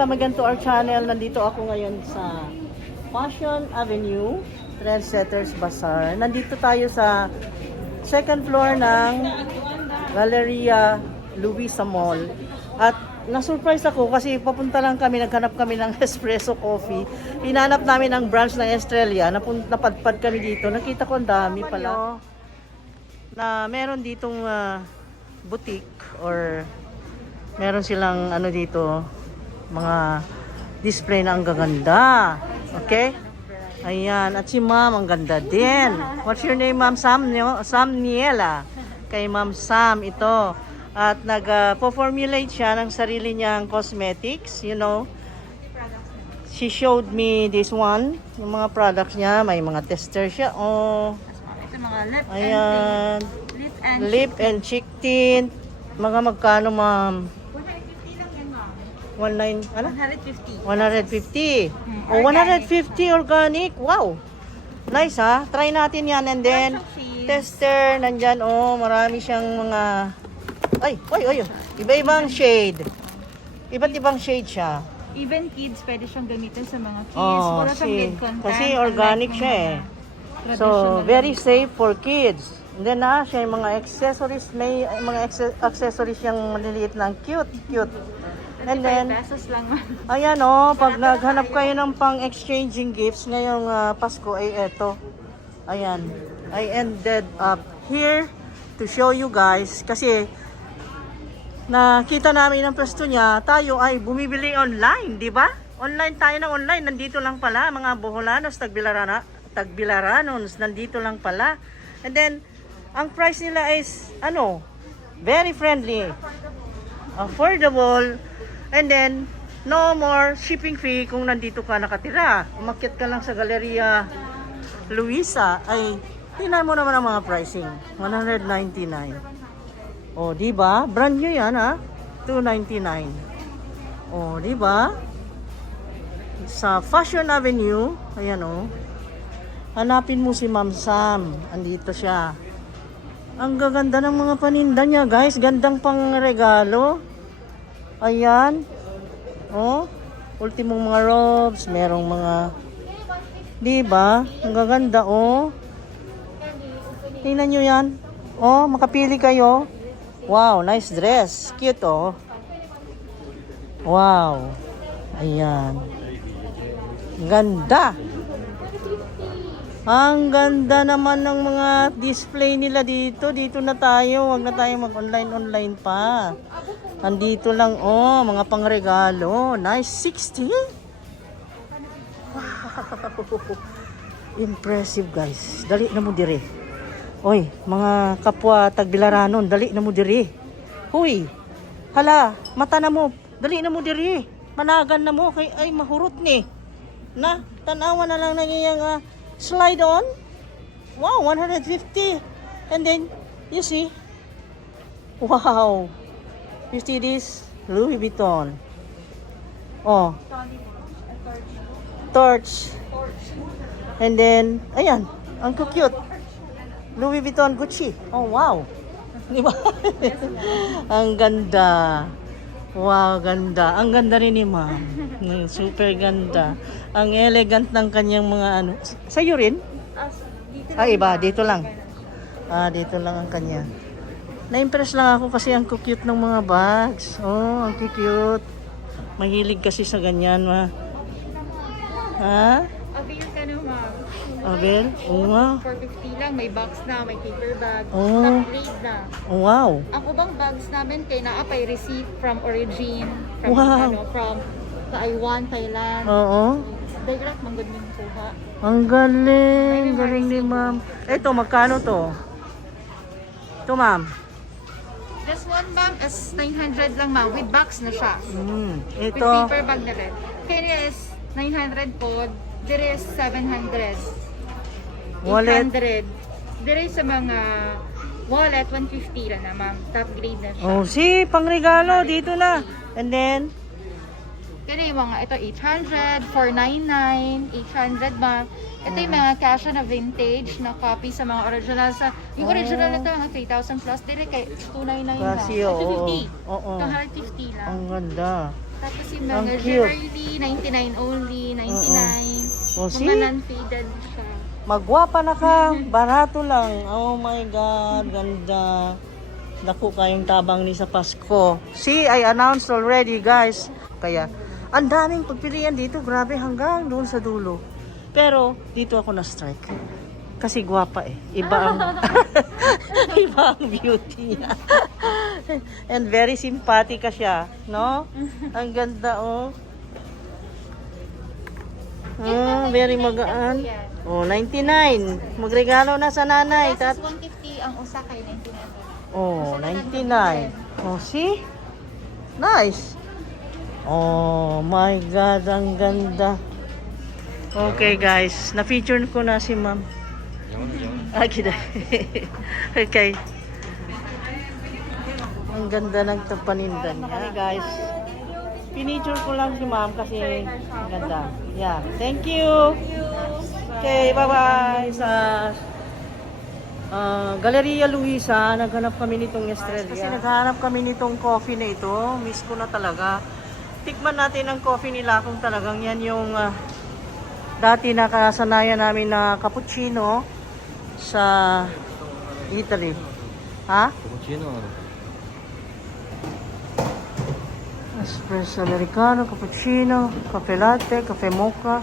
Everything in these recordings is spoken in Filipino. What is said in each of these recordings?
welcome again to our channel. Nandito ako ngayon sa Fashion Avenue, Trendsetters Bazaar. Nandito tayo sa second floor ng Galleria Luisa Mall. At na-surprise ako kasi papunta lang kami, naghanap kami ng espresso coffee. Hinanap namin ang branch ng Estrella. Napadpad kami dito. Nakita ko ang dami pala. Na meron ditong boutique or meron silang ano dito, mga display na ang gaganda. Okay? Ayan. At si ma'am, ang ganda din. What's your name, ma'am? Sam Niela. Kay ma'am Sam ito. At nag-formulate siya ng sarili niyang cosmetics. You know, she showed me this one. Yung mga products niya. May mga tester siya. Oh. Ito mga lip Ayan. lip And cheek tint. Mga magkano, ma'am? 150 lang yan, ma'am. 19, ano? 150. 150. Oh, 150 organic. Wow. Nice, ha? Try natin yan. And then, tester. Nandyan, oh, marami siyang mga... Ay. Iba-ibang shade. Iba't ibang shade siya. Even kids, pwede siyang gamitin sa mga kids. Oh, Wala siyang lid content. kasi organic siya eh. So, very safe for kids. And then siya yung mga accessories, may mga accessories yung maliliit lang, cute. And then, pesos lang, ma'am. ayan pag naghanap kayo ng pang-exchanging gifts ngayong Pasko ay eto. Ayan, I ended up here to show you guys kasi nakita namin ang pwesto niya, tayo ay bumibili online, di ba? Online tayo ng online, nandito lang pala, mga Boholanos, Tagbilaranons, nandito lang pala. And then, ang price nila is, very friendly, affordable, and then, no more shipping fee kung nandito ka nakatira. Umakyat ka lang sa Galleria Luisa, ay, tingnan mo naman ang mga pricing, 199. Oh, di ba? Brand new yan, ha? 299. Oh, di ba? Sa Fashion Avenue, ayan hanapin mo si Ma'am Sam. Andito siya. Ang gaganda ng mga paninda niya, guys. Gandang pang regalo. Ayan. Oh, ultimong mga robes, merong mga, di ba? Ang gaganda, oh. Tingnan nyo yan. Oh, makapili kayo. Wow, nice dress. Cute, oh. Wow. Ayan. Ganda. Ang ganda naman ng mga display nila dito. Dito na tayo. Huwag na tayo mag-online pa. Andito lang, mga pangregalo. Nice. 60? Wow. Impressive, guys. Dali na mo dire. Oy, mga kapwa Tagbilaranon, dali na mo diri. Huy, hala, mata na mo, dali na mo diri. Managan na mo, kay ay mahurot ni. Na, tanawa na lang nangiyang slide on. Wow, 150. And then, you see, wow. You see this? Louis Vuitton. Oh, torch. And then, ayan, ang cute. Louis Vuitton, Gucci. Oh, wow. Di ba? Ang ganda. Wow, ganda. Ang ganda rin ni ma'am. Super ganda. Ang elegant ng kanyang mga Sa'yo rin? Iba. Dito lang. Dito lang ang kanya. Na-impress lang ako kasi ang cute ng mga bags. Oh, ang cute. Mahilig kasi sa ganyan, ma. Ha? Avail ka na, ma'am. Abel? Oo nga. 450 lang. May box na, may paper bag. Oh. Top grade na. Oh, wow. Ang ubang bags namin kay naapay receipt from origin. From, Wow. from Taiwan, Thailand. Oo. Direct, manggod mo yung kuha. Ang galing. Galing ni ma'am. Ito, magkano to? Ito, ma'am. This one, ma'am, is 900 lang, ma'am. With box na siya. With Ito. paper bag na rin. Kaya is 900 po. There is 700. Wallet. 800. There is sa mga wallet, 150 lang na, ma'am. Top grade na siya. Oh, si pangregalo dito na. And then, Kaya yung mga, ito 800, 499, 800, ma'am. Ito yung mga Casio na vintage na copy sa mga original. Yung original na ito, mga 3,000 plus. Dili kay 299 lang. Casio, oo. 250. Oo. 250 lang. ang ganda. Tapos yung Ang mga cute. jewelry, 99 only, 99. Oh, Mga see? non-faded siya. Magwapa na ka. Barato lang. Oh my God. Ganda. Naku, kayong tabang ni sa Pasko. See, I announced already, guys. Kaya, ang daming pagpilian dito. Grabe, hanggang doon sa dulo. Pero, dito ako na-strike. Kasi gwapa eh. Iba ang, iba ang beauty niya. And very sympatic ka siya. No? Ang ganda, oh. Very magaan. Oh, 99. Magregalo na sa nanay. Tapos 150 ang usa kay 99. Oh, 99. Oh, see? Nice. Oh my God, ang ganda. Okay guys, na-feature ko na si ma'am. Okay. Okay. Ang ganda ng paninda niya. Okay guys, pinicture ko lang si ma'am kasi ang ganda. Yeah, thank you. Okay, bye-bye. Sa Galleria Luisa, naghanap kami nitong Estrella. Kasi naghanap kami nitong coffee na ito. Miss ko na talaga. Tikman natin ang coffee nila kung talagang yan yung dati nakasanayan namin na cappuccino sa Italy. Ha? Cappuccino. Espresso americano, cappuccino, cafe latte, cafe mocha.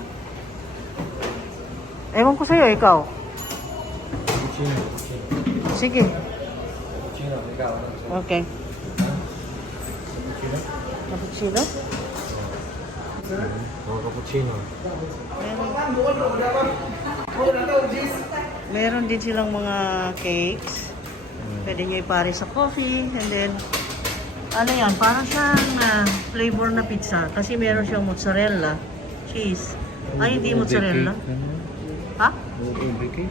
Ewan ko sa'yo, ikaw. Cappuccino. Sige. Cappuccino. Ikaw. Okay. Cappuccino. Cappuccino? Oh, cappuccino. Meron din silang mga cakes. Pwede nyo ipare sa coffee. And then, ano yan, parang siyang flavor na pizza. Kasi meron siyang mozzarella, cheese. Ay, hindi mozzarella. Ha? Ube cake,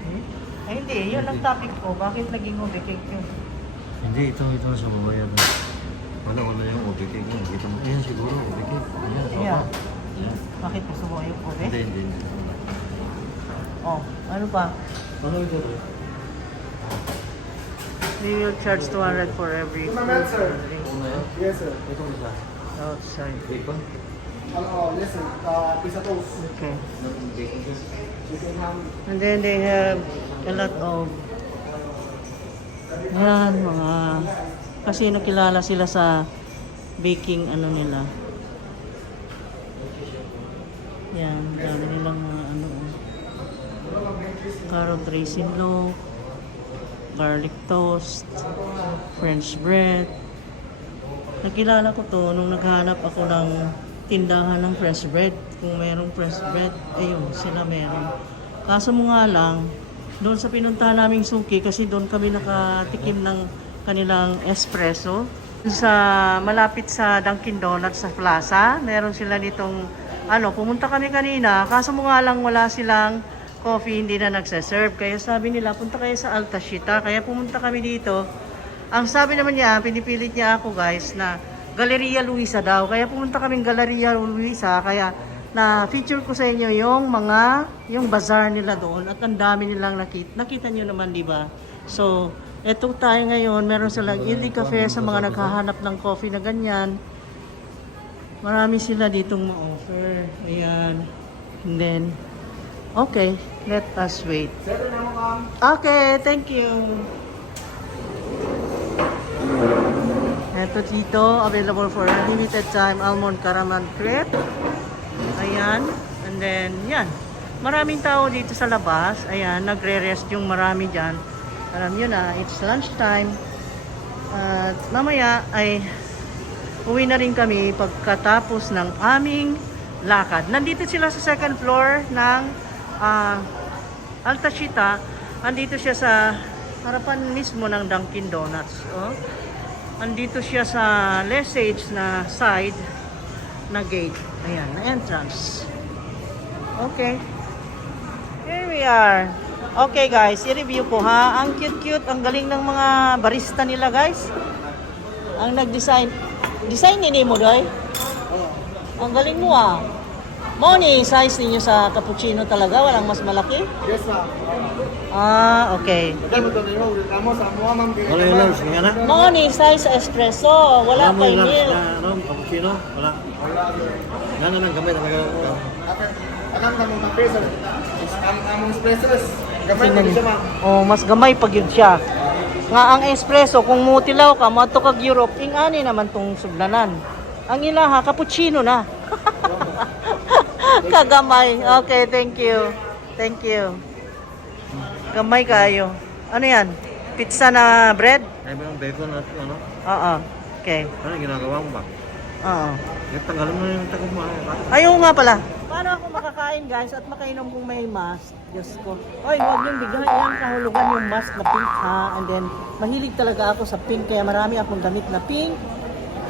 Ay, hindi. Yun ang topic ko. Bakit naging ube cake yun? Hindi, ito sa baba yan. Wala yung ube cake. Kita mo, ayan siguro, ube cake. Ayan, sa Yeah. baba. Ayan. Bakit gusto mo yung ube? Hindi. Oh, ano pa? Ano ito? We will charge 200 for every food. Una yan? Yes, sir. Ito isa. Outside. Bacon? Listen, pizza toast. Okay. Bacon sir. Chicken ham. And then they have a lot of yan, mga kasi nakilala sila sa baking ano nila. Yan, dami nilang mga ano. Carrot raisin loaf, garlic toast, French bread. Nakilala ko to nung naghanap ako ng tindahan ng fresh bread. Kung mayroong fresh bread, ayun, sila meron. Kaso mo nga lang, doon sa pinuntahan naming suki, kasi doon kami nakatikim ng kanilang espresso. Sa malapit sa Dunkin Donuts sa plaza, meron sila nitong, pumunta kami kanina, kaso mo nga lang wala silang coffee, hindi na nagsaserve. Kaya sabi nila, punta kayo sa Altashita. Kaya pumunta kami dito. Ang sabi naman niya, pinipilit niya ako guys, na Galleria Luisa daw. Kaya pumunta kaming Galleria Luisa. Kaya na-feature ko sa inyo yung bazaar nila doon. At ang dami nilang nakita nyo naman, di ba? So, eto tayo ngayon. Meron silang indie cafe sa mga naghahanap ng coffee na ganyan. Marami sila ditong ma-offer. Ayan. And then, okay, let us wait. Okay, thank you. Ito dito, available for a limited time, almond caramel crepe. Ayan. And then, yan. Maraming tao dito sa labas. Ayan, nagre-rest yung marami dyan. Alam nyo na, it's lunchtime. At mamaya ay uwi na rin kami pagkatapos ng aming lakad. Nandito sila sa second floor ng Altashita. Andito siya sa harapan mismo ng Dunkin Donuts. Oh. Andito siya sa Lesage na side na gate. Ayan, na entrance. Okay. Here we are. Okay guys, i-review ko ha. Ang cute-cute, ang galing ng mga barista nila guys. Ang nag-design. Design ni mo, Doy? Ang galing mo ah. Moni, size ninyo sa cappuccino talaga? Walang mas malaki? Yes, ma'am. Ah, okay. Dahil mo ito na yun. Tamo sa mga ma'am. Wala yung large, nga na? Moni, size sa espresso. Wala mo kay yung large milk. na, ano, cappuccino? Wala. Nga na lang gamay talaga. Alam na mong peso. Ang among espressos. Gamay Tingnan mo siya, niyo. ma'am. Oh, mas gamay pag yun siya. Nga ang espresso, kung mutilaw ka, mato kag Europe, ingani naman tong suglanan. Ang ilaha, cappuccino na. Kagamay. Okay, thank you. Thank you. Gamay kayo. Ano yan? Pizza na bread? Ay ba yung bacon at ano? Oo. Okay. Ano yung ginagawa mo ba? Oo. Tanggalin mo yung takot mo. Ayaw nga pala. Paano ako makakain guys at makainom kung may mask? Diyos ko. Oy, huwag niyong bigyan yung kahulugan yung mask na pink ha. And then, mahilig talaga ako sa pink kaya marami akong damit na pink.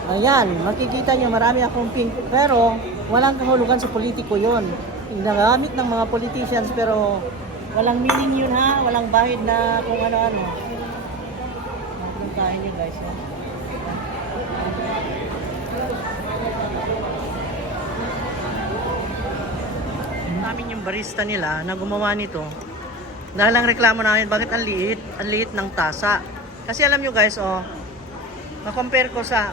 Ayan, makikita niyo marami akong pink. Pero, walang kahulugan sa politiko yon. Ginagamit ng mga politicians pero walang meaning yun ha. Walang bahid na kung ano-ano. Ang kain niyo guys. Ha? Namin yung barista nila na gumawa nito. Dahil ang reklamo namin, bakit ang liit ng tasa. Kasi alam nyo guys, oh, ma-compare ko sa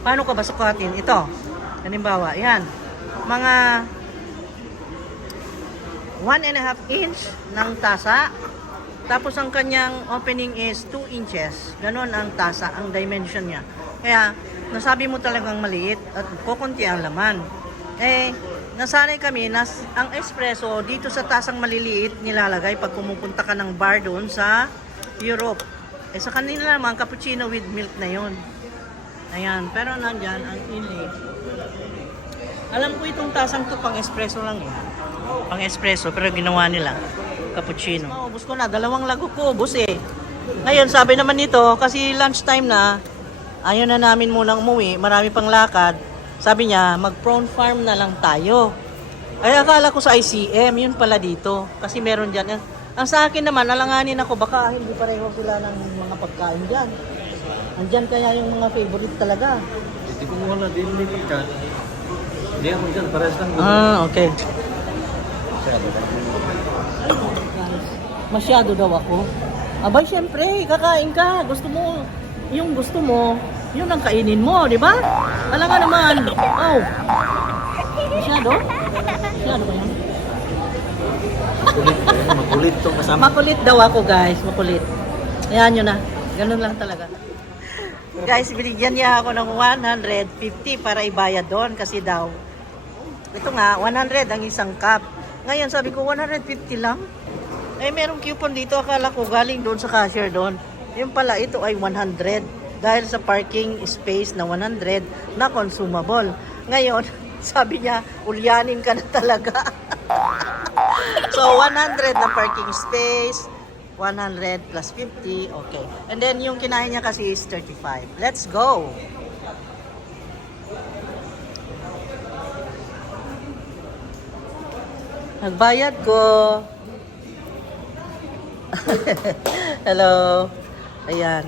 paano ka ba sukatin ito. Halimbawa, yan, mga 1.5 inch ng tasa. Tapos ang kanyang opening is 2 inches. Ganon ang tasa, ang dimension niya. Kaya, nasabi mo talagang maliit at kukunti ang laman. Eh, nasanay kami na ang espresso dito sa tasang maliliit nilalagay pag pumupunta ka ng bar doon sa Europe. Eh sa kanila naman, cappuccino with milk na yon. Ayan, pero nandyan ang inlay. Alam ko itong tasang to pang espresso lang eh. Pang espresso, pero ginawa nila cappuccino. Maubos ko na, 2 lago ko ubos eh. Ngayon, sabi naman nito, kasi lunchtime na, ayaw na namin munang umuwi, marami pang lakad. Sabi niya, mag-prawn farm na lang tayo. Ay, akala ko sa ICM, yun pala dito. Kasi meron dyan. Ang sa akin naman, alanganin ako, baka hindi pareho sila ng mga pagkain dyan. Andyan kaya yung mga favorite talaga. Hindi ko wala, di lipat ka. Hindi ako dyan, pares lang. Ah, okay. Masyado daw ako. Abay, syempre, kakain ka. Gusto mo, yung gusto mo, yun ang kainin mo, di ba? Alam nga naman. Oh. Masyado? Masyado ba yan? Makulit itong kasama. Makulit daw ako, guys. Makulit. Ayan yun na. Ganun lang talaga. Guys, binigyan niya ako ng 150 para ibayad doon kasi daw. Ito nga, 100 ang isang cup. Ngayon, sabi ko, 150 lang. Eh, merong coupon dito. Akala ko galing doon sa cashier doon. Yung pala, ito ay 100. Dahil sa parking space na 100 na consumable. Ngayon, sabi niya, ulyanin ka na talaga. So, 100 na parking space, 100 plus 50, okay. And then, yung kinain niya kasi is 35. Let's go! Nagbayad ko. Hello. Ayan.